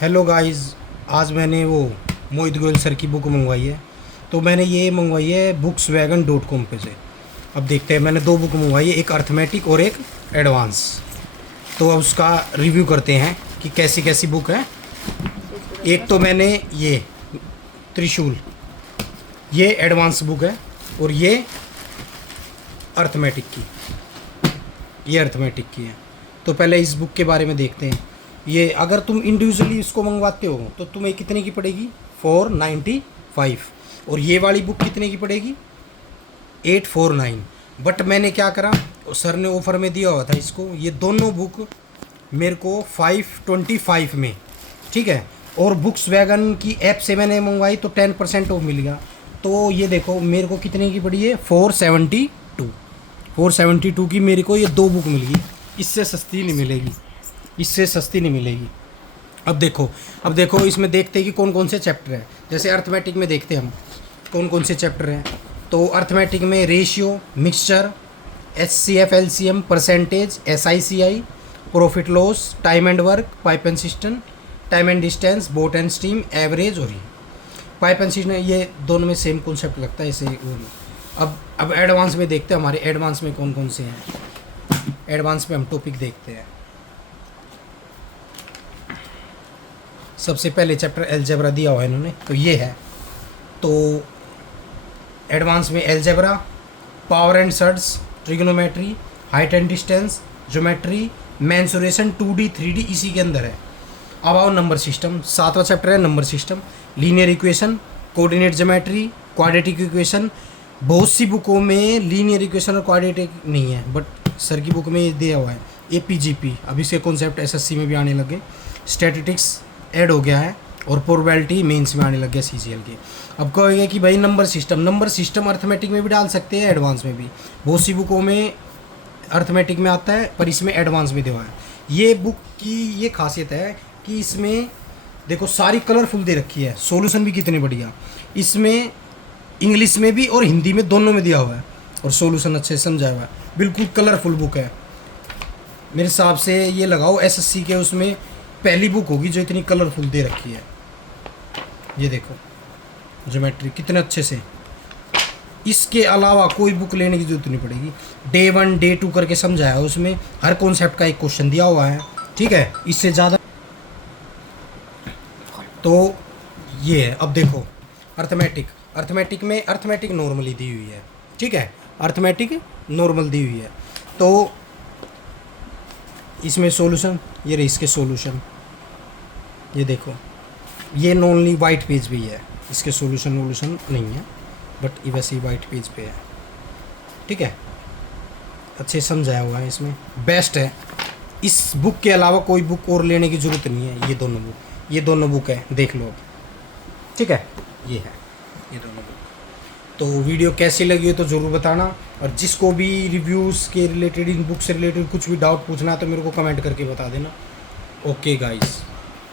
Hello guys, आज मैंने वो मोहित गोयल सर की बुक मंगवाई है। तो मैंने ये मंगवाई है bookswagon.com पे से। अब देखते हैं, मैंने दो बुक मंगवाई है, एक अर्थमेटिक और एक एडवांस। तो अब उसका रिव्यू करते हैं कि कैसी कैसी बुक है। एक तो मैंने ये त्रिशूल, ये एडवांस बुक है, और ये अर्थमेटिक की है। तो पहले इस बुक के बारे में देखते हैं। ये अगर तुम इंडिविजुअली इसको मंगवाते हो तो तुम्हें कितने की पड़ेगी, 495। और ये वाली बुक कितने की पड़ेगी, 849। बट मैंने क्या करा, सर ने ऑफ़र में दिया हुआ था इसको, ये दोनों बुक मेरे को 525 में, ठीक है। और बुक्स वैगन की ऐप से मैंने मंगवाई तो 10% ऑफ मिल गया। तो ये देखो मेरे को कितने की पड़ी है, 472 की मेरे को ये दो बुक मिल गई। इससे सस्ती नहीं मिलेगी। अब देखो इसमें देखते हैं कि कौन कौन से चैप्टर हैं। जैसे अर्थमेटिक में देखते हैं हम कौन कौन से चैप्टर हैं। तो अर्थमेटिक में ratio, mixture, HCF LCM, percentage, SICI, profit loss, time and work, pipe and system, time and distance, boat and steam, average और ये पाइप एंड सिस्टम, ये दोनों में सेम कॉन्सेप्ट लगता है इसे। अब एडवांस में देखते हैं हमारे एडवांस में कौन कौन से हैं। एडवांस में हम टॉपिक देखते हैं। सबसे पहले चैप्टर एलजेब्रा दिया हुआ है इन्होंने, तो ये है। तो एडवांस में algebra, power and surds, trigonometry, height and distance, geometry, mensuration, 2D 3D इसी के अंदर है। अब आओ नंबर सिस्टम, 7वां चैप्टर है number system, linear equation, coordinate geometry, quadratic equation. बहुत सी बुकों में लीनियर इक्वेशन और क्वाड्रेटिक नहीं है, बट सर की बुक में ये दिया हुआ है। APGP, अब इसके कॉन्सेप्ट SSC में भी आने लगे। स्टैटिस्टिक्स ऐड हो गया है, और प्रोबेबिलिटी मेंस में आने लग गया CGL के। अब कहोगे कि भाई नंबर सिस्टम अर्थमेटिक में भी डाल सकते हैं, एडवांस में भी। बहुत सी बुकों में अर्थमेटिक में आता है, पर इसमें एडवांस में दिया हुआ है। ये बुक की ये खासियत है कि इसमें देखो सारी कलरफुल दे रखी है, सॉल्यूशन भी कितने बढ़िया। इसमें इंग्लिश में भी और हिंदी में दोनों में दिया हुआ है, और सॉल्यूशन अच्छे से समझाया हुआ है। बिल्कुल कलरफुल बुक है मेरे हिसाब से। ये लगाओ SSC के उसमें पहली बुक होगी जो इतनी कलरफुल दे रखी है। ये देखो ज्योमेट्री कितने अच्छे से, इसके अलावा कोई बुक लेने की जरूरत नहीं पड़ेगी। Day 1 Day 2 करके समझाया है उसमें, हर कॉन्सेप्ट का एक क्वेश्चन दिया हुआ है, ठीक है। इससे ज़्यादा तो ये है। अब देखो अर्थमेटिक में अर्थमेटिक नॉर्मली दी हुई है, ठीक है। अर्थमेटिक नॉर्मल दी हुई है। तो इसमें सॉल्यूशन, ये रही इसके सॉल्यूशन, ये देखो ये ओनली वाइट पेज पे ही है, इसके सॉल्यूशन नहीं है, बट ये वैसे ही वाइट पेज पे है, ठीक है। अच्छे समझाया हुआ है, इसमें बेस्ट है। इस बुक के अलावा कोई बुक और लेने की ज़रूरत नहीं है। ये दोनों बुक है, देख लो, ठीक है। ये है ये दोनों बुक। तो वीडियो कैसी लगी हो तो ज़रूर बताना, और जिसको भी रिव्यूज़ के रिलेटेड, इन बुक से रिलेटेड कुछ भी डाउट पूछना है तो मेरे को कमेंट करके बता देना। Okay guys.